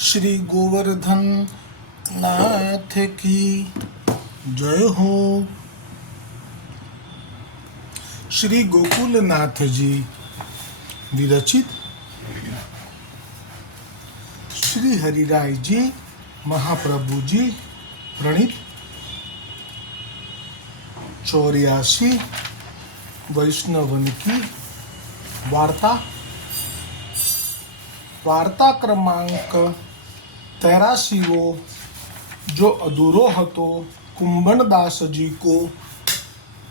श्री गोवर्धन नाथ की जय हो। श्री गोकुलनाथ जी विरचित श्री हरिराय जी महाप्रभु जी प्रणीत 84 वैष्णवन की वार्ता क्रमांक 83 जो अधूरो हतो कुंभनदास जी को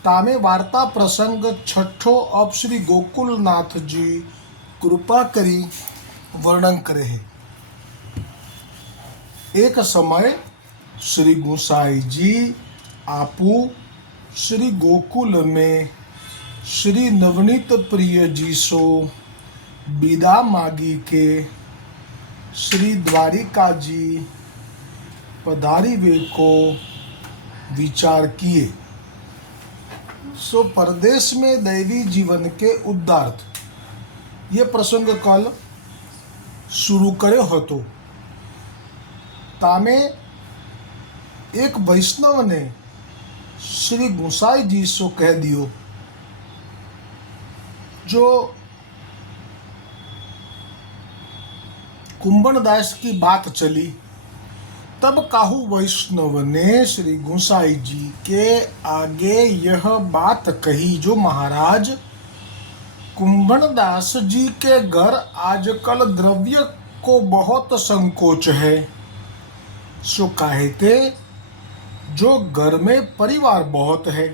तामे वार्ता प्रसंग छठो अब श्री गोकुलनाथ जी कृपा करी वर्णन करे है। एक समय श्री गुसाई जी आपू श्री गोकुल में श्री नवनीत प्रिय जी सो विदा मागी के श्री द्वारिका जी पधारी वे को विचार किए। सो परदेश में दैवी जीवन के उद्धार्थ ये प्रसंग कल शुरू કર્યો હતો। तामे एक वैष्णव ने श्री गुसाई जी सो कह दियो जो कुंभनदास की बात चली तब काहू वैष्णव ने श्री गुसाई जी के आगे यह बात कही जो महाराज कुंभनदास जी के घर आजकल द्रव्य को बहुत संकोच है। सो कहते जो घर में परिवार बहुत है,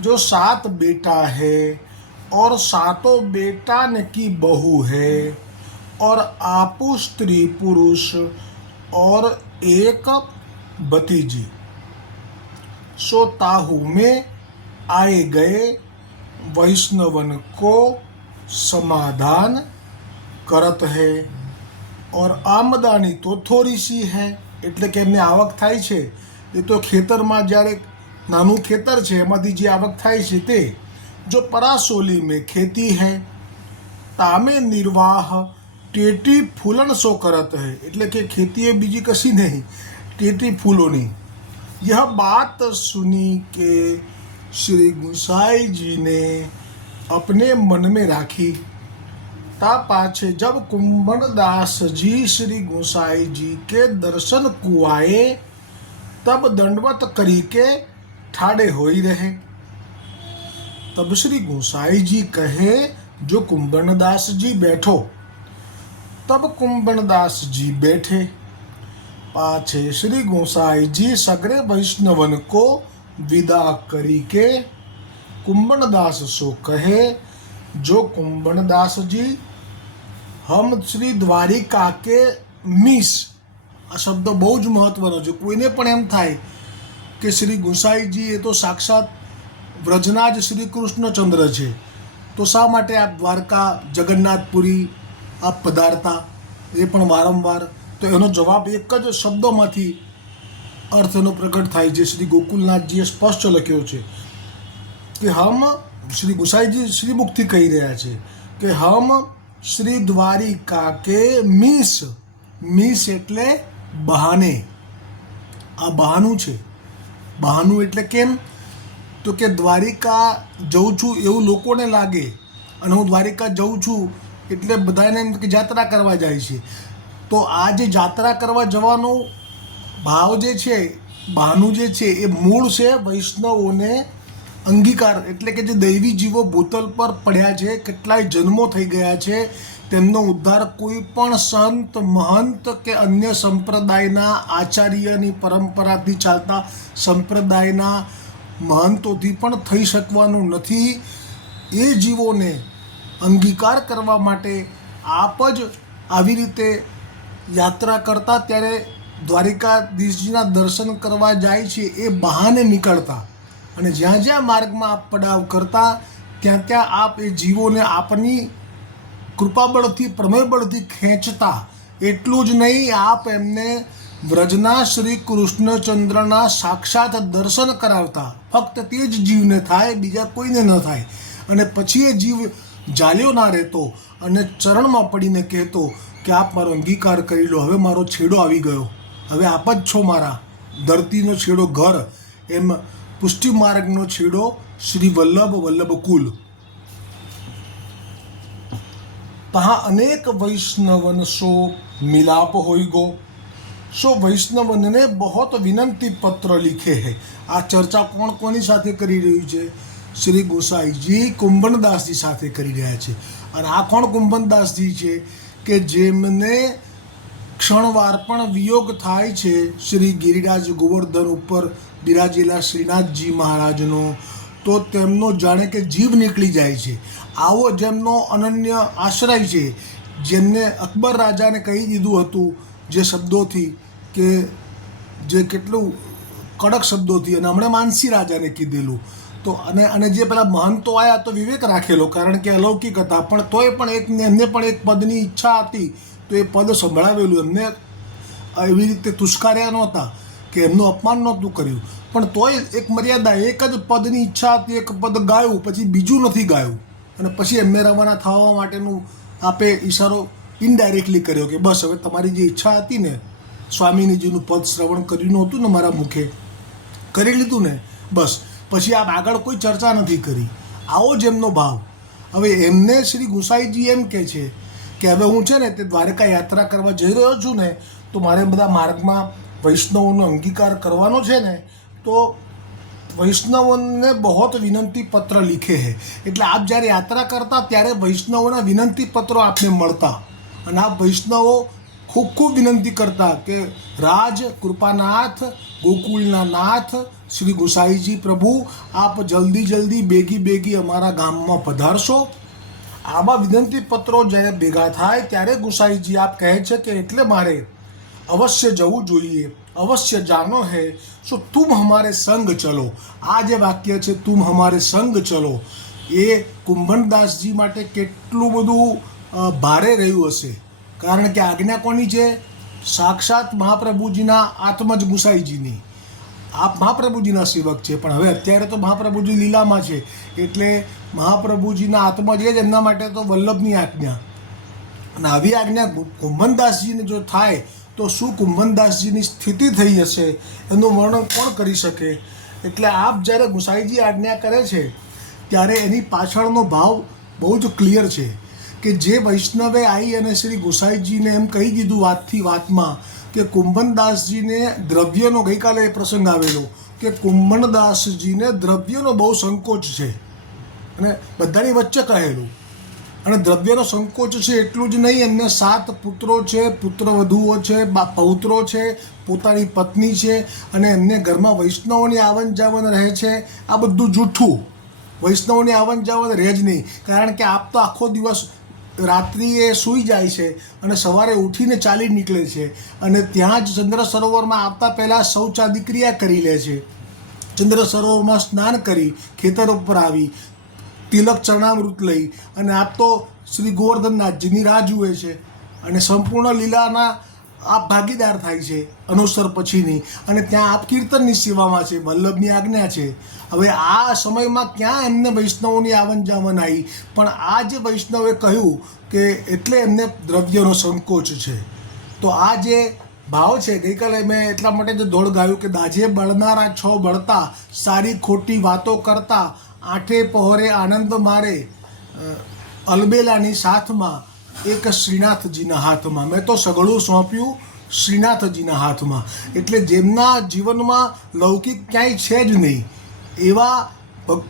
जो 7 बेटा है और 7 बेटा की बहू है और आपू स्त्री पुरुष और एक भतीजी। सो ताहू में आए गए वैष्णवन को समाधान करत है और आमदनी तो थोड़ी सी है એટલે કે એમને આવક થાય છે એ તો ખેતરમાં જ્યારે નાનું ખેતર છે એમાંથી જે આવક થાય છે તે જો પરાસોલી में खेती है तामे निर्वाह टेटी फूलन सो करत है એટલે કે ખેતી બીજી કશી નહીં टेटी फूलोनी। यह बात सुनी के श्री गुसाई जी ने अपने मन में राखी। ता पाछे जब कुंभनदास जी श्री गुसाई जी के दर्शन कुआए तब दंडवत करी के ठाड़े होई रहे। तब श्री गुसाई जी कहे जो कुंभनदास जी बैठो। तब कुंभनदास जी बैठे। पाछे श्री गोसाई जी सगरे वैष्णवन को विदा करी के कुंभनदास सो कहे जो कुंभनदास जी हम श्री द्वारिका के मीस आ शब्द बहु ज महत्वनो छे। कोईने पण एम थाय के श्री गोसाई जी ए तो साक्षात व्रजना ज श्री कृष्णचंद्र छे तो शा माटे आप द्वारका जगन्नाथपुरी आप पधारता ए पण वारंवार। तो एनो जवाब एक ज शब्दोमांथी अर्थनो प्रकट थाय जे श्री गोकुलनाथजीए स्पष्ट लख्यो छे कि हम श्री गुसाई जी श्रीमुखથી કહી રહ્યા છે કે हम श्री द्वारिका के मीस એટલે બહાને। આ બહાનું છે। બહાનું એટલે કેમ તો કે દ્વારિકા જઉં છું એવું લોકોને લાગે અને હું દ્વારિકા જઉં છું એટલે બધાને એમ કે જાત્રા કરવા જાય છે। તો આ જે જાત્રા કરવા જવાનો ભાવ જે છે બહાનું જે છે એ મૂળ છે વૈષ્ણવોને અંગીકાર એટલે કે જે દૈવી જીવો ભૂતલ પર પડ્યા છે કેટલાય જન્મો થઈ ગયા છે તેમનો ઉદ્ધાર કોઈ પણ સંત મહંત કે અન્ય સંપ્રદાયના આચાર્યની પરંપરાથી ચાલતા સંપ્રદાયના મહંતોથી પણ થઈ શકવાનું નથી। એ જીવોને અંગીકાર કરવા માટે આપ જ આવી રીતે યાત્રા કરતા ત્યારે દ્વારિકાધીશજીના દર્શન કરવા જાય છે એ બહાને નીકળતા અને જ્યાં જ્યાં માર્ગમાં આપ પડાવ કરતા ત્યાં ત્યાં આપ એ જીવોને આપની કૃપાબળથી પ્રમેયબળથી ખેંચતા। એટલું જ નહીં આપ એમને વ્રજના શ્રી કૃષ્ણચંદ્રના સાક્ષાત દર્શન કરાવતા। ફક્ત તે જ જીવને થાય બીજા કોઈને ન થાય। અને પછી એ જીવ જાલ્યો ના રહેતો અને ચરણમાં પડીને કહેતો કે આપ મારો અંગીકાર કરી લો, હવે મારો છેડો આવી ગયો, હવે આપ જ છો મારા. ધરતીનો છેડો ઘર, એમ પુષ્ટિ માર્ગનો છેડો શ્રી વલ્લભ વલ્લભકુલ. તહા અનેક વૈષ્ણવન સો મિલાપ હોઈ ગો. सो वैष्णवन ने बहुत विनंती पत्र लिखे हैं. आ चर्चा कोण कोनी साथे करी रही है? श्री गोसाईजी कुंभनदासजी साथे करी રહ્યા છે. અને આ કોણ કુંભનદાસજી છે કે જેમને ક્ષણવાર પણ વિયોગ થાય છે શ્રી ગિરિરાજ ગોવર્ધન ઉપર બિરાજેલા શ્રીનાથજી મહારાજનો, તો તેમનો જાણે કે જીવ નીકળી જાય છે. આવો જેમનો અનન્ય આશ્રય છે, જેમને અકબર રાજાને કહી દીધું હતું જે શબ્દોથી, કે જે કેટલું કડક શબ્દોથી, અને હમણાં માનસી રાજાને કીધેલું, તો અને જે પેલા મહંતો આવ્યા તો વિવેક રાખેલો, કારણ કે અલૌકિક હતા, પણ તોય પણ એમને પણ એક પદની ઈચ્છા હતી, તો એ પદ સંભળાવેલું. એમને એવી રીતે તુષ્કાર્યા નહોતા કે એમનું અપમાન નહોતું કર્યું, પણ તોય એક મર્યાદા, એક જ પદની ઈચ્છા હતી, એક પદ ગાયું, પછી બીજું નથી ગાયું, અને પછી એમને રવાના થવા માટેનું આપે ઈશારો ઇનડાયરેક્ટલી કર્યો કે બસ હવે તમારી જે ઈચ્છા હતી ને, સ્વામીજીનું પદ શ્રવણ કર્યું નહોતું ને મારા મુખે, કરી લીધું ને, બસ પછી આપ આગળ કોઈ ચર્ચા નથી કરી. આવો જ એમનો ભાવ. હવે એમને શ્રી ગુસાઈજી એમ કહે છે કે હવે હું છે ને તે દ્વારકા યાત્રા કરવા જઈ રહ્યો છું ને, તો મારે બધા માર્ગમાં વૈષ્ણવોનો અંગીકાર કરવાનો છે ને, તો વૈષ્ણવોને બહોત વિનંતી પત્ર લીખે હે. એટલે આપ જ્યારે યાત્રા કરતા ત્યારે વૈષ્ણવોના વિનંતી પત્રો આપને મળતા, અને આપ વૈષ્ણવો ખૂબ ખૂબ વિનંતી કરતા કે રાજ કૃપાનાથ ગોકુળના નાથ શ્રી ગુસાઈજી પ્રભુ, આપ જલ્દી બેગી અમારા ગામમાં પધારશો. આવા વિનંતી પત્રો જ્યારે ભેગા થાય ત્યારે ગુસાઈજી આપ કહે છે કે એટલે મારે અવશ્ય જવું જોઈએ, અવશ્ય જાનો હૈ, સો તુમ હમારે સંગ ચલો. આ જે વાક્ય છે તુમ હમારે સંગ ચલો, એ કુંભનદાસજી માટે કેટલું બધું ભારે રહ્યું હશે. કારણ કે આજ્ઞા કોની છે? સાક્ષાત મહાપ્રભુજીના આત્મજ ગુસાઈજીની. આપ મહાપ્રભુજીના સેવક છે, પણ હવે અત્યારે તો મહાપ્રભુજી લીલામાં છે, એટલે મહાપ્રભુજીના આત્મજ એ જ એમના માટે તો વલ્લભની આજ્ઞા. અને આવી આજ્ઞા કુંભનદાસજીને જો થાય તો શું કુંભનદાસજીની સ્થિતિ થઈ હશે એનું વર્ણન કોણ કરી શકે? એટલે આપ જ્યારે ગુસાઈજી આજ્ઞા કરે છે ત્યારે એની પાછળનો ભાવ બહુ જ ક્લિયર છે કે જે વૈષ્ણવે આવી અને શ્રી ગુસાઈજીને એમ કહી દીધું વાતથી વાતમાં કે કુંભનદાસજીને દ્રવ્યનો, ગઈકાલે એ પ્રસંગ આવેલો કે કુંભનદાસજીને દ્રવ્યનો બહુ સંકોચ છે, અને બધાની વચ્ચે કહેલું. અને દ્રવ્યનો સંકોચ છે એટલું જ નહીં, એમને 7 પુત્રો છે, પુત્રવધુઓ છે, પૌત્રો છે, પોતાની પત્ની છે, અને એમને ઘરમાં વૈષ્ણવોની આવન જાવન રહે છે. આ બધું જૂઠું. વૈષ્ણવોની આવન જાવન રહે જ નહીં, કારણ કે આપ તો આખો દિવસ રાત્રિએ સૂઈ જાય છે અને સવારે ઉઠીને ચાલી નીકળે છે, અને ત્યાં જ ચંદ્ર સરોવરમાં આવતા પહેલાં શૌચાદિ ક્રિયા કરી લે છે. ચંદ્ર સરોવરમાં સ્નાન કરી ખેતર ઉપર આવી તિલક ચરણામૃત લઈ અને આપ તો શ્રી ગોવર્ધનનાથજીની રાહ જુએ છે, અને સંપૂર્ણ લીલાના આપ ભાગીદાર થાય છે અનુસર પછીની, અને ત્યાં આપ કીર્તનની સેવામાં છે, વલ્લભની આજ્ઞા છે. હવે આ સમયમાં ક્યાં એમને વૈષ્ણવોની આવન જાવન આવી? પણ આ જે વૈષ્ણવે કહ્યું કે એટલે એમને દ્રવ્યનો સંકોચ છે. તો આ જે ભાવ છે, ગઈકાલે મેં એટલા માટે જ દોડ ગાયું કે દાજે બળનારા છો બળતા, સારી ખોટી વાતો કરતા, આઠે પહોરે આનંદ મારે, અલબેલાની સાથમાં એક શ્રીનાથજીના હાથમાં. મેં તો સગળું સોંપ્યું શ્રીનાથજીના હાથમાં. એટલે જેમના જીવનમાં લૌકિક ક્યાંય છે જ નહીં, એવા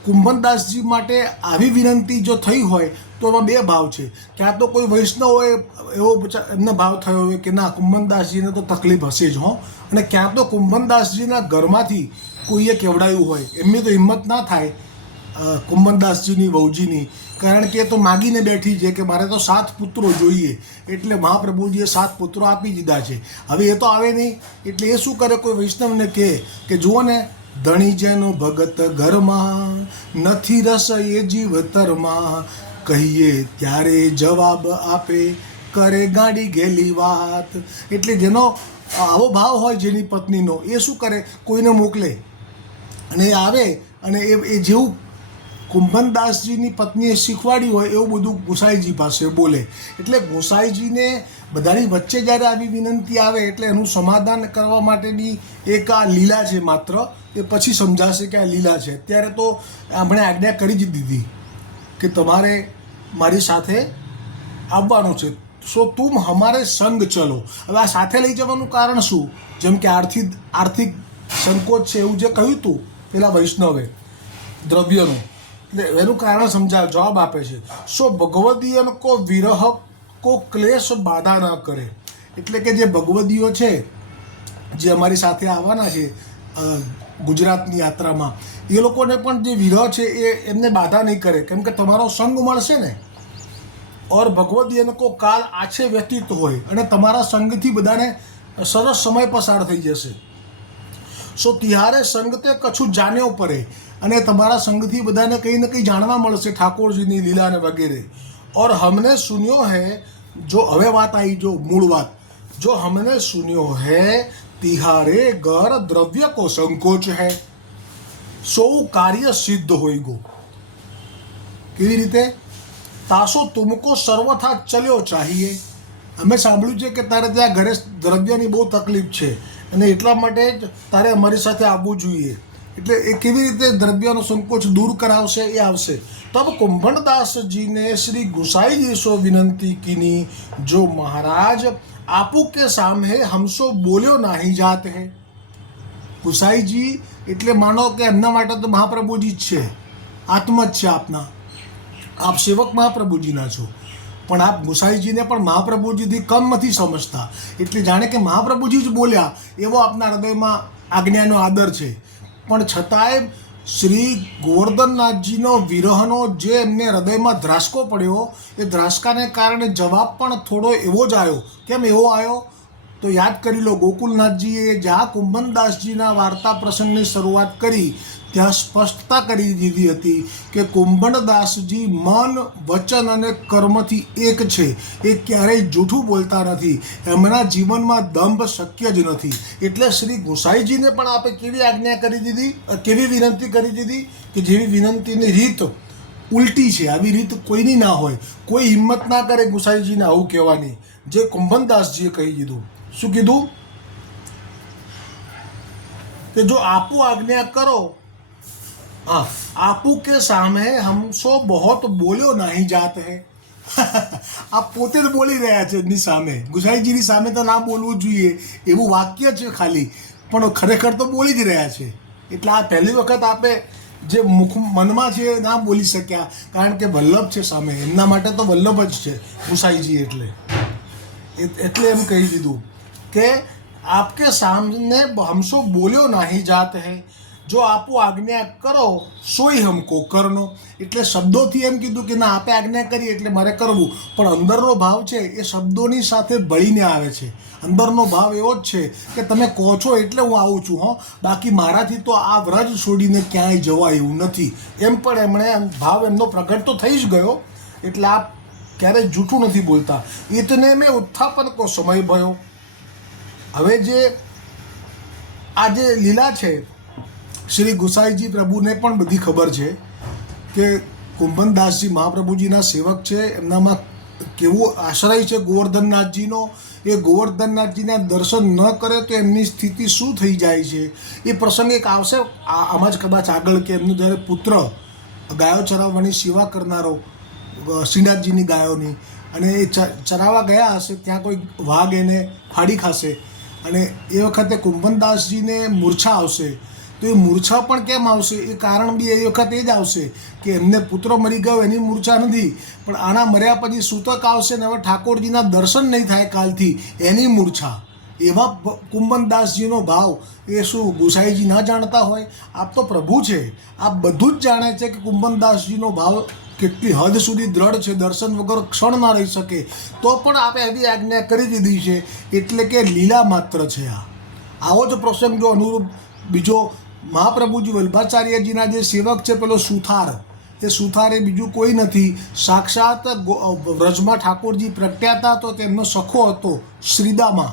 કુંભનદાસજી માટે આવી વિનંતી જો થઈ હોય તો એમાં 2 ભાવ છે. ક્યાં તો કોઈ વૈષ્ણવોએ એવો એમને ભાવ થયો હોય કે ના, કુંભનદાસજીને તો તકલીફ હશે જ હો, અને ક્યાં તો કુંભનદાસજીના ઘરમાંથી કોઈએ કેવડાયું હોય. એમની તો હિંમત ના થાય કુંભનદાસજીની વહુજીની, કારણ કે એ તો માગીને બેઠી છે કે મારે તો 7 પુત્રો જોઈએ, એટલે મહાપ્રભુજીએ 7 પુત્રો આપી દીધા છે. હવે એ તો આવે નહીં, એટલે એ શું કરે? કોઈ વૈષ્ણવને કહે કે જુઓ ને, ધણીજનો ભગત ઘરમાં, નથી રસ એ જીવતરમાં, કહીએ ત્યારે જવાબ આપે, કરે ગાડી ગેલી વાત. એટલે જેનો આવો ભાવ હોય જેની પત્નીનો, એ શું કરે? કોઈને મોકલે, અને એ આવે અને એ જેવું કુંભનદાસજીની પત્નીએ શીખવાડ્યું હોય એવું બધું ગુસાઈજી પાસે બોલે. એટલે ગુસાઈજીને બધાની વચ્ચે જ્યારે આવી વિનંતી આવે એટલે એનું સમાધાન કરવા માટેની એક આ લીલા છે માત્ર. એ પછી સમજાશે કે આ લીલા છે. અત્યારે તો આપણે આજ્ઞા કરી જ દીધી કે તમારે મારી સાથે આવવાનું છે. સો તુમ હમારે સંગ ચલો. હવે આ સાથે લઈ જવાનું કારણ શું? જેમ કે આર્થિક સંકોચ છે એવું જે કહ્યું હતું પેલા વૈષ્ણવે દ્રવ્યનું, એટલે એનું કારણ સમજાવ જવાબ આપે છે. સો ભગવદીયન કો વિરહ કો ક્લેશ બાધા ન કરે. એટલે કે જે ભગવદીઓ છે જે અમારી સાથે આવવાના છે ગુજરાતની યાત્રામાં, એ લોકોને પણ જે વિરહ છે એ એમને બાધા નહીં કરે, કેમ કે તમારો સંગ મળશે ને. ઓર ભગવદીયન કો કાલ આછે વ્યતીત હોય અને તમારા સંગથી બધાને સરસ સમય પસાર થઈ જશે. સો તિહારે સંગ તે કછું જાણ્યો પડે, અને તમારા સંગથી બધાને કંઈ ને કંઈ જાણવા મળશે ઠાકોરજીની લીલાને વગેરે. ઓર હમને સુન્યો હૈ, જો હવે વાત આવી, જો મૂળ વાત, જો હમને સુન્યો હૈ તિહારે ઘર દ્રવ્ય કો સંકોચ હૈ, સૌ કાર્ય સિદ્ધ હોય ગો. કેવી રીતે? તાસો તુમકો સર્વથા ચલ્યો ચાહીએ. અમે સાંભળ્યું છે કે તારે ત્યાં ઘરે દ્રવ્યની બહુ તકલીફ છે અને એટલા માટે જ તારે અમારી સાથે આવવું જોઈએ. એટલે એ કેવી રીતે દ્રવ્યનો સંકોચ દૂર કરાવશે એ આવશે. તબ કુંભણદાસજીને શ્રી ગુસાઈજી સો વિનંતી કીની, જો મહારાજ આપુ કે સામે હમસો બોલ્યો નાહી જાત હૈ. ગુસાઈજી એટલે માનો કે એમના માટે તો મહાપ્રભુજી જ છે, આત્મા જ છે આપના. આપ સેવક મહાપ્રભુજીના છો, પણ આપ ગુસાઈજીને પણ મહાપ્રભુજીથી કમ નથી સમજતા. એટલે જાણે કે મહાપ્રભુજી જ બોલ્યા એવો આપના હૃદયમાં આજ્ઞાનો આદર છે. પણ છતાંય શ્રી ગોવર્ધનનાથજીનો વિરહનો જે એમને હૃદયમાં ધ્રાસકો પડ્યો, એ ધ્રાસકાને કારણે જવાબ પણ થોડો એવો જ આવ્યો. કેમ એવો આવ્યો? તો યાદ કરી લો, ગોકુલનાથજીએ જ્યાં કુંભનદાસજીના વાર્તા પ્રસંગની શરૂઆત કરી ત્યાં સ્પષ્ટતા કરી દીધી હતી કે કુંભણદાસજી મન, વચન અને કર્મથી એક છે. એ ક્યારેય જૂઠું બોલતા નથી. એમના જીવનમાં દંભ શક્ય જ નથી. એટલે શ્રી ગુસાઈજીને પણ આપે કેવી આજ્ઞા કરી દીધી, કેવી વિનંતી કરી દીધી કે જેવી વિનંતીની રીત ઉલટી છે, આવી રીત કોઈની ના હોય. કોઈ હિંમત ના કરે ગુસાઈજીને આવું કહેવાની, જે કુંભનદાસજીએ કહી દીધું. શું કીધું? કે જો આપો આજ્ઞા કરો, हाँ आपू के सामने हमસો बहुत બોલ્યો નહીં જાત હૈ. આપ પોતે જ બોલી રહ્યા છે એમની સામે. ગુસાઈજીની સામે તો ના બોલવું જોઈએ એવું વાક્ય છે ખાલી, પણ ખરેખર તો બોલી જ રહ્યા છે. એટલે આ પહેલી વખત આપે જે મનમાં છે એ ના બોલી શક્યા, કારણ કે વલ્લભ છે સામે. એમના માટે તો વલ્લભ જ છે ગુસાઈજી. એટલે એમ કહી દીધું કે આપકે સામને હમસો બોલ્યો નહીં જાત હૈ, જો આપો આજ્ઞા કરો સોય હમકો કરનો. એટલે શબ્દોથી એમ કીધું કે ના આપે આજ્ઞા કરી એટલે મારે કરવું, પણ અંદરનો ભાવ છે એ શબ્દોની સાથે ભળીને આવે છે. અંદરનો ભાવ એવો જ છે કે તમે કહો છો એટલે હું આવું છું, હો, બાકી મારાથી તો આ વ્રજ છોડીને ક્યાંય જવાય એવું નથી. એમ પણ એમણે ભાવ એમનો પ્રગટ તો થઈ જ ગયો. એટલે આપ ક્યારેય જૂઠું નથી બોલતા. ઇતને મેં ઉત્થાપન કો સમય ભયો. હવે જે આ જે લીલા છે, શ્રી ગુસાઈજી પ્રભુને પણ બધી ખબર છે કે કુંભનદાસજી મહાપ્રભુજીના સેવક છે, એમનામાં કેવો આશ્રય છે ગોવર્ધનનાથજીનો. એ ગોવર્ધનનાથજીના દર્શન ન કરે તો એમની સ્થિતિ શું થઈ જાય છે એ પ્રસંગ એક આવશે આમાં જ કદાચ આગળ, કે એમનું જ્યારે પુત્ર ગાયો ચરાવવાની સેવા કરનારો શ્રીનાથજીની ગાયોની, અને એ ચરાવવા ગયા હશે, ત્યાં કોઈ વાઘ એને ફાડી ખાશે અને એ વખતે કુંભનદાસજીને મૂર્છા આવશે. તો એ મૂર્છા પણ કેમ આવશે? એ કારણ બી એ વખત એ જ આવશે કે એમને પુત્ર મરી ગયો એની મૂર્છા નથી, પણ આના મર્યા પછી સૂતક આવશે ને હવે ઠાકોરજીના દર્શન નહીં થાય કાલથી, એની મૂર્છા. એવા કુંભનદાસજીનો ભાવ એ શું ગુસાઈજી ના જાણતા હોય? આપ તો પ્રભુ છે, આપ બધું જ જાણે છે કે કુંભનદાસજીનો ભાવ કેટલી હદ સુધી દ્રઢ છે, દર્શન વગર ક્ષણ ના રહી શકે. તો પણ આપે એવી આજ્ઞા કરી દીધી છે. એટલે કે લીલા માત્ર છે આ. આવો જ પ્રસંગ જો અનુરૂપ બીજો મહાપ્રભુજી વલ્ભાચાર્યજીના જે સેવક છે પેલો સુથાર, એ સુથાર એ બીજું કોઈ નથી, સાક્ષાત વ્રજમાં ઠાકોરજી પ્રગટ્યા હતા તો તેમનો સખો હતો શ્રીદામા.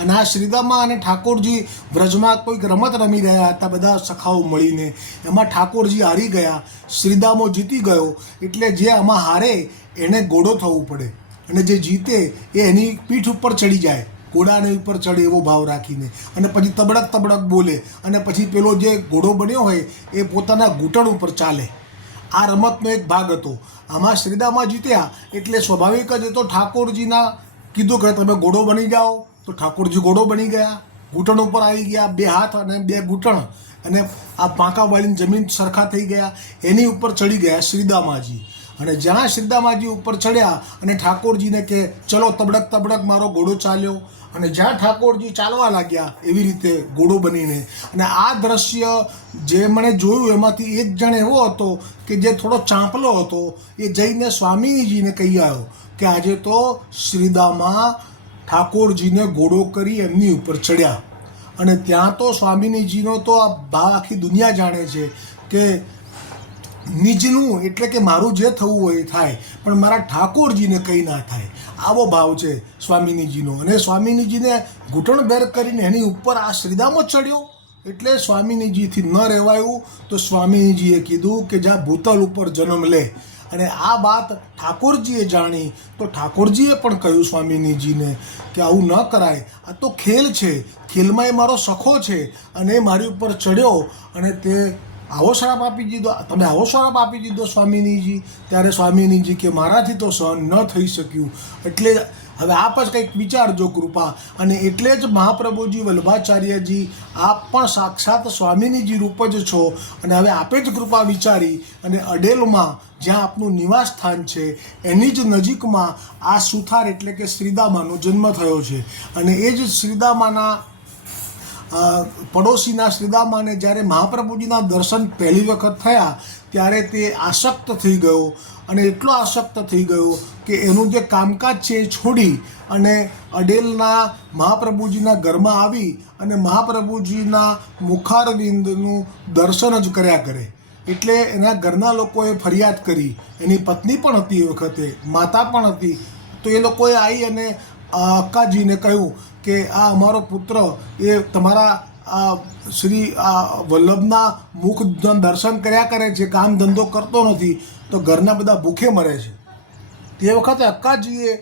અને આ શ્રીદામા અને ઠાકોરજી વ્રજમાં કોઈક રમત રમી રહ્યા હતા બધા સખાઓ મળીને. એમાં ઠાકોરજી હારી ગયા, શ્રીદામો જીતી ગયો. એટલે જે આમાં હારે એને ઘોડો થવું પડે અને જે જીતે એ એની પીઠ ઉપર ચડી જાય, ઘોડાને ઉપર ચડે એવો ભાવ રાખીને, અને પછી તબડક તબડક બોલે, અને પછી પેલો જે ઘોડો બન્યો હોય એ પોતાના ઘૂંટણ ઉપર ચાલે. આ રમતનો એક ભાગ હતો. આમાં શ્રીદામા જીત્યા એટલે સ્વાભાવિક જ એ તો ઠાકોરજીના કીધું કે તમે ઘોડો બની જાઓ, તો ઠાકોરજી ઘોડો બની ગયા, ઘૂંટણ ઉપર આવી ગયા, 2 હાથ અને 2 ઘૂંટણ, અને આ પાંકા વાળીને જમીન સરખા થઈ ગયા. એની ઉપર ચડી ગયા શ્રીદામાજી. અને જ્યાં શ્રીદામાજી ઉપર ચડ્યા અને ઠાકોરજીને કે ચલો તબડક તબડક મારો ઘોડો ચાલ્યો, અને જ્યાં ઠાકોરજી ચાલવા લાગ્યા એવી રીતે ઘોડો બનીને. અને આ દ્રશ્ય જે મને જોયું એમાંથી એક જણ એવો હતો કે જે થોડો ચાંપલો હતો, એ જઈને સ્વામીજીને કહી આવ્યો કે આજે તો શ્રીદામા ઠાકોરજીને ઘોડો કરી એમની ઉપર ચડ્યા. અને ત્યાં તો સ્વામીજીનો તો આ ભાવ આખી દુનિયા જાણે છે કે નિજનું એટલે કે મારું જે થવું હોય એ થાય, પણ મારા ઠાકોરજીને કંઈ ના થાય. આવો ભાવ છે સ્વામીજીનો. અને સ્વામીજીને ઘૂંટણભેર કરીને એની ઉપર આ શ્રીદામો ચડ્યો એટલે સ્વામીજીથી ન રહેવાયું. તો સ્વામીજીએ કીધું કે જા ભૂતલ ઉપર જન્મ લે. અને આ વાત ઠાકોરજીએ જાણી તો ઠાકોરજીએ પણ કહ્યું સ્વામીજીને કે આવું ન કરાય, આ તો ખેલ છે, ખેલમાં એ મારો સખો છે અને એ મારી ઉપર ચડ્યો અને તે આવો શ્રાપ આપી દીધો, તમે આવો શ્રાપ આપી દીધો સ્વામીજી. ત્યારે સ્વામીજી કે મારાથી તો સહન ન થઈ શક્યું. એટલે હવે આપ જ કંઈક વિચારજો કૃપા. અને એટલે જ મહાપ્રભુજી વલ્લભાચાર્યજી આપ પણ સાક્ષાત સ્વામીજી રૂપ જ છો. અને હવે આપે જ કૃપા વિચારી અને અડેલમાં જ્યાં આપનું નિવાસ સ્થાન છે એની જ નજીકમાં આ સુથાર એટલે કે શ્રીદામાનો જન્મ થયો છે. અને એ જ શ્રીદામાના પડોશીના શ્રીદામાને જ્યારે મહાપ્રભુજીના દર્શન પહેલી વખત થયા ત્યારે તે આસક્ત થઈ ગયો. અને એટલો આસક્ત થઈ ગયો કે એનું જે કામકાજ છે એ છોડી અને અડેલના મહાપ્રભુજીના ઘરમાં આવી અને મહાપ્રભુજીના મુખારવિંદનું દર્શન જ કર્યા કરે. એટલે એના ઘરના લોકોએ ફરિયાદ કરી. એની પત્ની પણ હતી એ વખતે, માતા પણ હતી. તો એ લોકોએ આવી અને અક્કાજીને કહ્યું કે આ અમારો પુત્ર એ તમારા શ્રી વલ્લભના મુખ દર્શન કર્યા કરે છે, કામ ધંધો કરતો નથી, તો ઘરના બધા ભૂખે મરે છે. તે વખતે અક્કાજીએ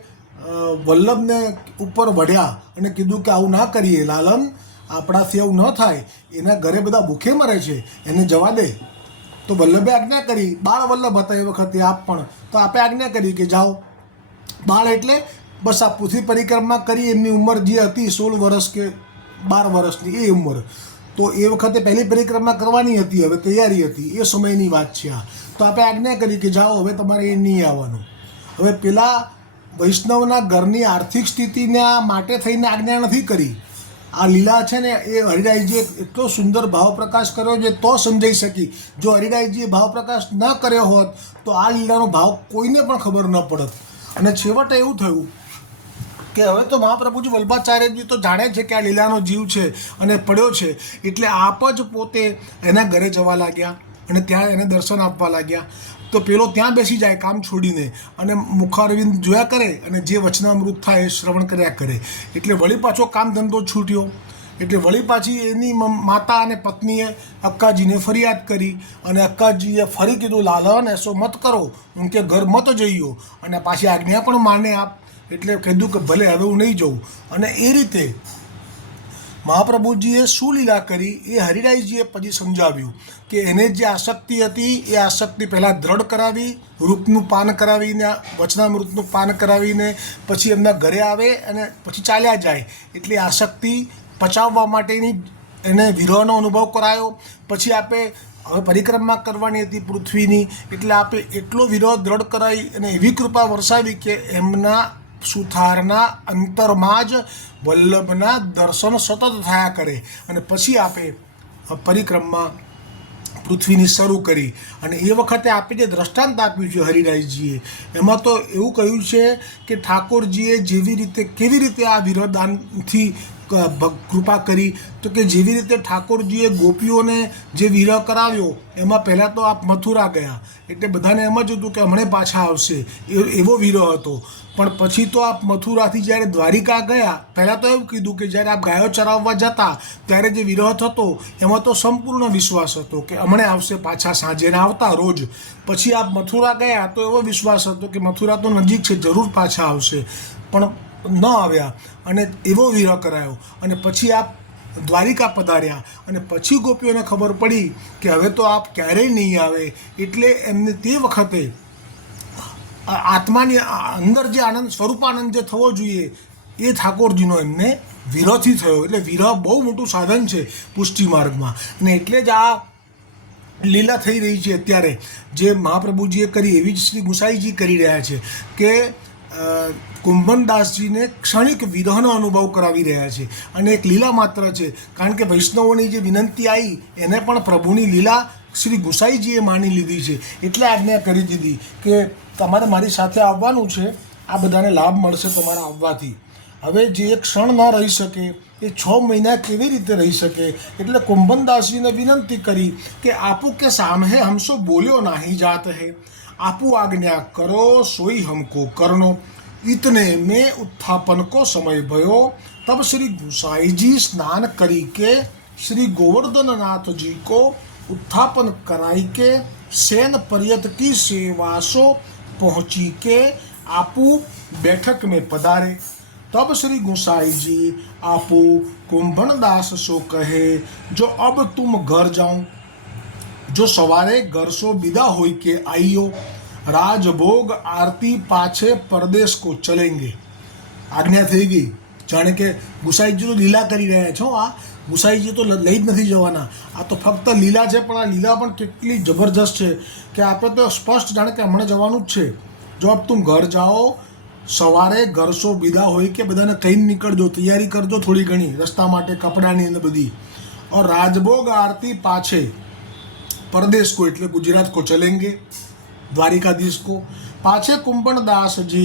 વલ્લભને ઉપર વઢ્યા અને કીધું કે આવું ના કરીએ લાલન, આપણાથી આવું ન થાય, એના ઘરે બધા ભૂખે મરે છે, એને જવા દે. તો વલ્લભે આજ્ઞા કરી. બાળ વલ્લભ હતા એ વખતે આપ પણ, તો આપે આજ્ઞા કરી કે જાઓ. બાળ એટલે બસ આ પૃથ્વી પરિક્રમા કરી એમની ઉંમર જે હતી 16 વર્ષ કે 12 વર્ષની એ ઉંમર. તો એ વખતે પહેલી પરિક્રમા કરવાની હતી, હવે તૈયારી હતી, એ સમયની વાત છે આ. તો આપણે આજ્ઞા કરી કે જાઓ હવે તમારે એ નહીં આવવાનું. હવે પેલા વૈષ્ણવના ઘરની આર્થિક સ્થિતિના માટે થઈને આજ્ઞા નથી કરી. આ લીલા છે ને એ હરિરાયજીએ એટલો સુંદર ભાવ પ્રકાશ કર્યો છે તો સમજાઈ શકી. જો હરિરાયજીએ ભાવ પ્રકાશ ન કર્યો હોત તો આ લીલાનો ભાવ કોઈને પણ ખબર ન પડત. અને છેવટે એવું થયું કે હવે તો મહાપ્રભુજી વલ્લભાચાર્યજી તો જાણે છે કે આ લીલાનો જીવ છે અને પડ્યો છે. એટલે આપ જ પોતે એના ઘરે જવા લાગ્યા અને ત્યાં એને દર્શન આપવા લાગ્યા. તો પેલો ત્યાં બેસી જાય કામ છોડીને અને મુખારવિંદ જોયા કરે અને જે વચનામૃત થાય એ શ્રવણ કર્યા કરે. એટલે વળી પાછો કામ ધંધો છૂટ્યો. એટલે વળી પાછી એની માતા અને પત્નીએ અક્કાજીને ફરિયાદ કરી અને અક્કાજીએ ફરી કીધું લાલન એસો મત કરો, ઉનકે ઘર મત જઈયો. અને પાછી આજ્ઞા પણ માને આપ. એટલે કીધું કે ભલે હવે હું નહીં જઉં. અને એ રીતે મહાપ્રભુજીએ શું લીલા કરી એ હરિરાયજીએ પછી સમજાવ્યું કે એને જે આસક્તિ હતી એ આસક્તિ પહેલાં દ્રઢ કરાવી, રૂપનું પાન કરાવીને, વચનામૃતનું પાન કરાવીને પછી એમના ઘરે આવે અને પછી ચાલ્યા જાય. એટલે આસક્તિ પચાવવા માટેની એને વિરહનો અનુભવ કરાયો. પછી આપે હવે પરિક્રમા કરવાની હતી પૃથ્વીની, એટલે આપે એટલો વિરહ દ્રઢ કરાવી અને એવી કૃપા વરસાવી કે એમના સુથારના અંતરમાં જ વલ્લભના દર્શન સતત થયા કરે. અને પછી આપે પરિક્રમા પૃથ્વીની શરૂ કરી. અને એ વખતે આપે જે દ્રષ્ટાંત આપ્યું છે હરિરાયજીએ, એમાં તો એવું કહ્યું છે કે ઠાકોરજીએ જેવી રીતે કેવી રીતે આ વિરહદાનથી કૃપા કરી? તો કે જેવી રીતે ઠાકોરજીએ ગોપીઓને જે વિરહ કરાવ્યો એમાં પહેલાં તો આપ મથુરા ગયા, એટલે બધાને એમ જ હતું કે હમણે પાછા આવશે, એવો વિરહ હતો. પણ પછી તો આપ મથુરાથી જ્યારે દ્વારિકા ગયા, પહેલાં તો એવું કીધું કે જ્યારે આપ ગાયો ચરાવવા જતા ત્યારે જે વિરહ થતો એમાં તો સંપૂર્ણ વિશ્વાસ હતો કે હમણે આવશે પાછા, સાંજે ને આવતા રોજ. પછી આપ મથુરા ગયા તો એવો વિશ્વાસ હતો કે મથુરા તો નજીક છે, જરૂર પાછા આવશે, પણ ન આવ્યા અને એવો વિરહ કરાયો. અને પછી આપ દ્વારિકા પધાર્યા અને પછી ગોપીઓને ખબર પડી કે હવે તો આપ ક્યારેય નહીં આવે, એટલે એમને તે વખતે આત્માની અંદર જે આનંદ, સ્વરૂપાનંદ જે થવો જોઈએ એ ઠાકોરજીનો એમને વિરહથી થયો. એટલે વિરહ બહુ મોટું સાધન છે પુષ્ટિ માર્ગમાં. અને એટલે જ આ લીલા થઈ રહી છે અત્યારે, જે મહાપ્રભુજીએ કરી એવી જ શ્રી ગુસાઈજી કરી રહ્યા છે કે કુંભનદાસજીને ક્ષણિક વિરહનો અનુભવ કરાવી રહ્યા છે. અને એક લીલા માત્ર છે, કારણ કે વૈષ્ણવોની જે વિનંતી આવી એને પણ પ્રભુની લીલા શ્રી ગુસાઈજીએ માની લીધી છે. એટલે આજ્ઞા કરી દીધી કે તમારે મારી સાથે આવવાનું છે, આ બધાને લાભ મળશે તમારા આવવાથી. હવે જે એક ક્ષણ ન રહી શકે એ 6 મહિના કેવી રીતે રહી શકે? એટલે કુંભનદાસજીને વિનંતી કરી કે આપુ કે સામહે હમસો બોલ્યો નાહી જાત હે, આપુ આજ્ઞા કરો સોઈ હમકો કરનો, इतने में उत्थापन को समय भयो, तब श्री गुसाई जी स्नान करी के श्री गोवर्धन नाथ जी को उत्थापन कराई के सेन पर्यत की सेवा सो पहुँची के आपू बैठक में पधारे. तब श्री गुसाई जी आपू कुंभनदास सो कहे, जो अब तुम घर जाओ, जो सवारे घर सो विदा होई के आइयो, राजभोग आरती पाछे परदेश को चलेंगे. આજ્ઞા થઈ ગઈ. જાણે કે ગુસાઈજી તો લીલા કરી રહ્યા છો. આ ગુસાઈજી તો લઈ જ નથી જવાના, આ તો ફક્ત લીલા છે. પણ આ લીલા પણ કેટલી જબરજસ્ત છે કે આપણે તો સ્પષ્ટ જાણે કે હમણાં જવાનું જ છે. જો આપ તું ઘર જાઓ, સવારે ઘર સો વિદા હોય કે બધાને કહીને નીકળજો, તૈયારી કરજો થોડી ઘણી રસ્તા માટે, કપડાની અને બધી. ઓર રાજભોગ આરતી પાછે પરદેશ को એટલે गुजरात को चलेंगे, द्वारिकाधीश को. पाछे कुंभनदास जी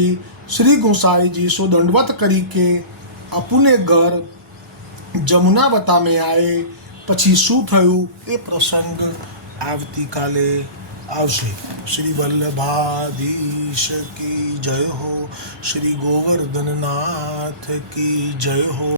श्री गुसाई जी सो दंडवत करी के अपने घर जमुनावता में आए. પછી શું થયું એ પ્રસંગ આવતીકાલે આવશે. શ્રી વલ્લભાધીશ કી જય હો, શ્રી ગોવર્ધનનાથ કી જય હો.